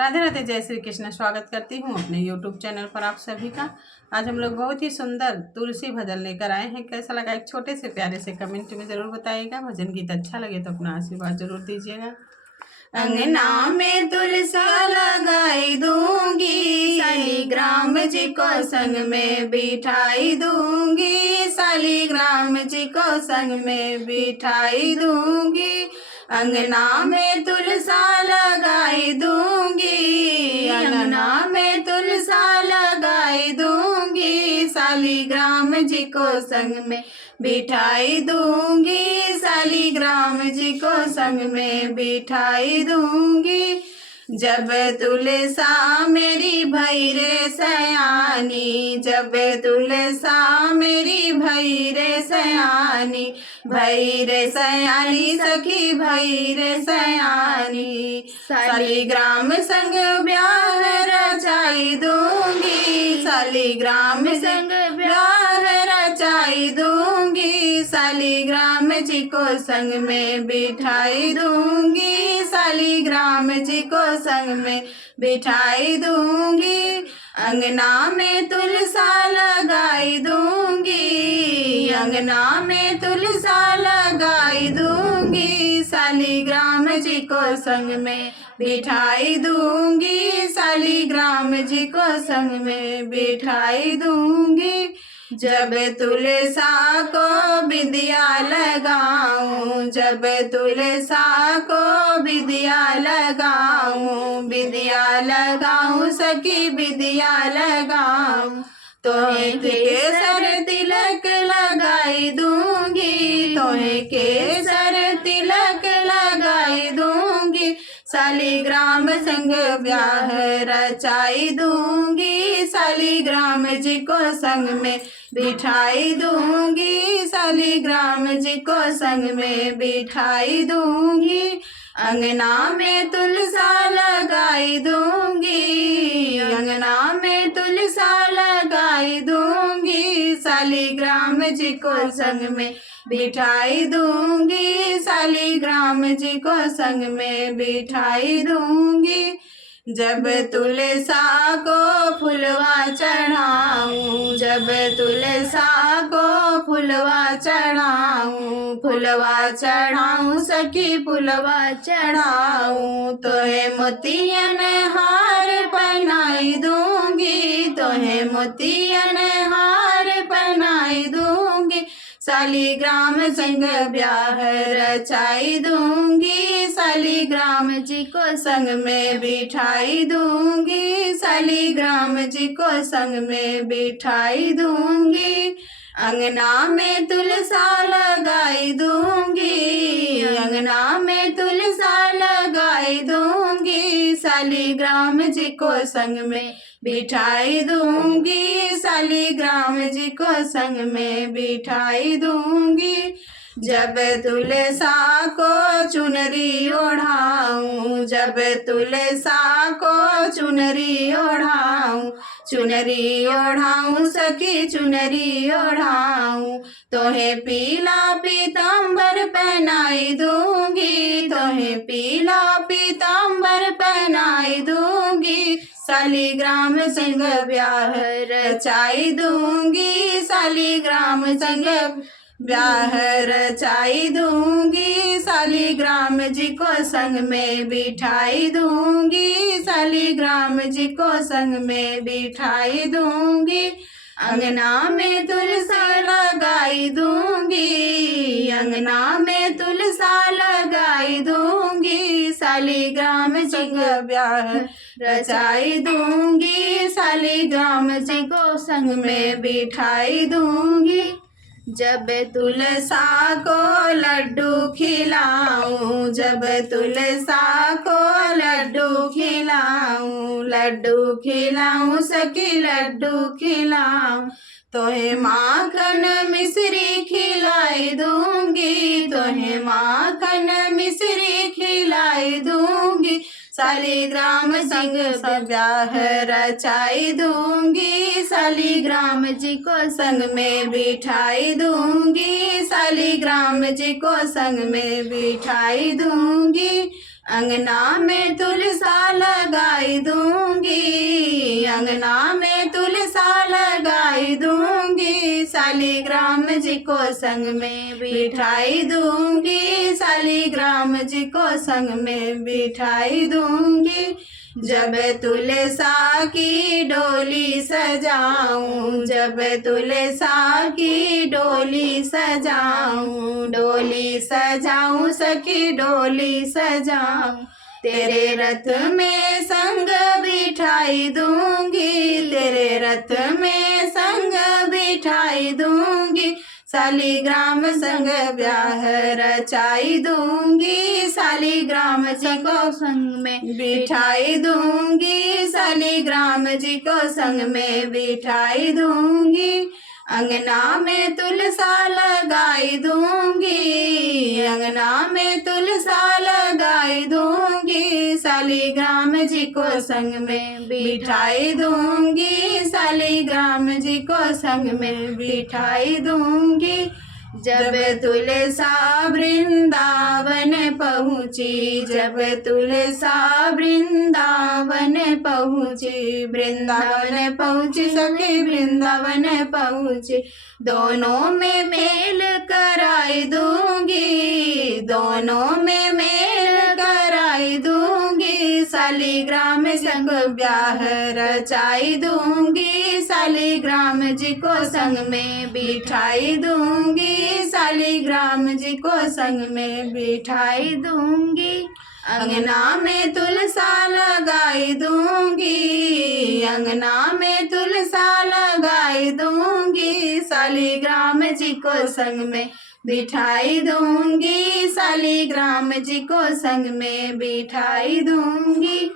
राधे राधे, जय श्री कृष्ण। स्वागत करती हूँ अपने यूट्यूब चैनल पर आप सभी का। आज हम लोग बहुत ही सुंदर तुलसी भजन लेकर आए हैं। कैसा लगा एक छोटे से प्यारे से कमेंट में ज़रूर बताइएगा। भजन गीत अच्छा लगे तो अपना आशीर्वाद जरूर दीजिएगा। अंगना में तुलसी लगाई दूंगी, शालिग्राम जी को संग में बिठाई दूंगी, शालिग्राम जी को संग में बिठाई दूंगी। अंगना में तुलसा लगाई दूंगी, अंगना में तुलसा लगाई दूंगी, शालिग्राम जी को संग में बिठाई दूंगी, शालिग्राम जी को संग में बिठाई दूंगी। जब तुलसा मेरी भई रे सयानी, जब तुलसा मेरी भई रे सयानी, भई रे सयानी सखी भई रे सयानी, शालिग्राम संग ब्याह रचाई दूंगी, शालिग्राम संग ब्याह रचाई दूंगी, शालिग्राम जी को संग में बिठाई दूंगी, शालिग्राम जी को संग में बिठाई दूंगी। अंगना में तुलसा लगाई दूंगी, अंगना में तुलसा लगाई दूंगी, शालिग्राम जी को संग में बिठाई दूंगी, शालिग्राम जी को संग में बिठाई दूंगी। जब तुलसा को विद्या लगाऊं, जब तुलसा को विद्या लगाऊं, विद्या लगाऊं सखी विद्या लगाऊं, तोहे केसर तिलक लगाई दूंगी, तोहे केसर तिलक लगाई दूंगी, शालिग्राम संग ब्याह रचाई दूंगी, शालिग्राम जी को संग में बिठाई दूंगी, शालिग्राम जी को संग में बिठाई दूंगी। अंगना में तुलसा लगाई दूंगी, अंगना में तुलसा लगाई दूंगी, शालिग्राम जी को संग में बिठाई दूंगी, शालिग्राम जी को संग में बिठाई दूंगी। जब तुलसा को फुलवा चढ़ाऊं, जब तुलसा को फुलवा चढ़ाऊं, फुलवा चढ़ाऊं सखी फुलवा चढ़ाऊं, तोहे मोतियन हार पहनाई दूंगी, तोहे मोतियन हार पहनाई दूंगी, शालिग्राम संग ब्याह रचाई दूंगी, शालिग्राम जी को संग में बिठाई दूंगी, शालिग्राम जी को संग में बिठाई दूंगी। अंगना में तुलसा लगाई दूंगी, अंगना में तुलसा लगाई दूंगी, शालिग्राम जी को संग में बिठाई दूंगी, शालिग्राम जी को संग में बिठाई दूंगी। जब तुलसा को चुनरी ओढ़ाऊं, जब तुलसा को चुनरी ओढ़ाऊं, चुनरी ओढ़ाऊं सखी चुनरी ओढ़ाऊं, तोहे पीला पीतांबर पहनाई दूंगी, तोहे पीला पीतांबर पहनाई दूंगी, शालिग्राम संग ब्याह रचाई दूंगी, शालिग्राम संग ब्याह रचाई दूंगी, शालिग्राम जी को संग में बिठाई दूंगी, शालिग्राम जी को संग में बिठाई दूंगी। अंगना में तुलसा लगाई दूंगी, अंगना में तुलसा लगाई दूंगी, शालिग्राम संग ब्याह रचाई दूंगी, शालिग्राम जी को संग में बिठाई दूंगी। जब तुलसा को लड्डू खिलाऊं, जब तुलसा को लड्डू खिलाऊं, लड्डू खिलाऊं सखी लड्डू खिलाऊं, तोहे माखन मिश्री खिलाई दूंगी, तोहे माखन मिश्री खिलाई दूंगी, शालिग्राम संग ब्याह रचाई दूंगी, शालिग्राम जी को संग में बिठाई दूंगी, शालिग्राम जी को संग में बिठाई दूंगी। अंगना में तुलसा लगाई संग में बिठाई दूंगी, शालिग्राम जी को संग में बिठाई दूंगी। जब तुलसा की डोली सजाऊं, जब तुलसा की डोली सजाऊं, डोली सजाऊं सखी डोली सजाऊं, तेरे रथ में संग बिठाई दूंगी, तेरे रथ में संग बिठाई दूंगी। शालिग्राम संग ब्याह रचाई दूंगी, शालिग्राम जी को संग में बिठाई दूंगी, शालिग्राम जी को संग में बिठाई दूंगी। अंगना में तुलसा लगाई दूंगी, अंगना में तुलसा लगाई दूंगी, शालिग्राम जी को संग में बिठाई दूंगी, शालिग्राम जी को संग में बिठाई दूंगी। जब तुलसा वृंदावन पहुँची, जब तुलसा वृंदावन पहुँची, वृंदावन पहुँची सखी वृंदावन पहुँची, दोनों में मेल कराई दूंगी, दोनों में मेल कराई दूंगी, शालिग्राम संग ब्याह रचाई दूंगी, शालिग्राम जी को संग में बिठाई दूंगी, शालिग्राम जी को संग में बिठाई दूंगी। अंगना में तुलसा लगाई दूंगी, अंगना में तुलसा लगाई दूंगी, शालिग्राम जी को संग में बिठाई दूंगी, शालिग्राम जी को संग में बिठाई दूंगी।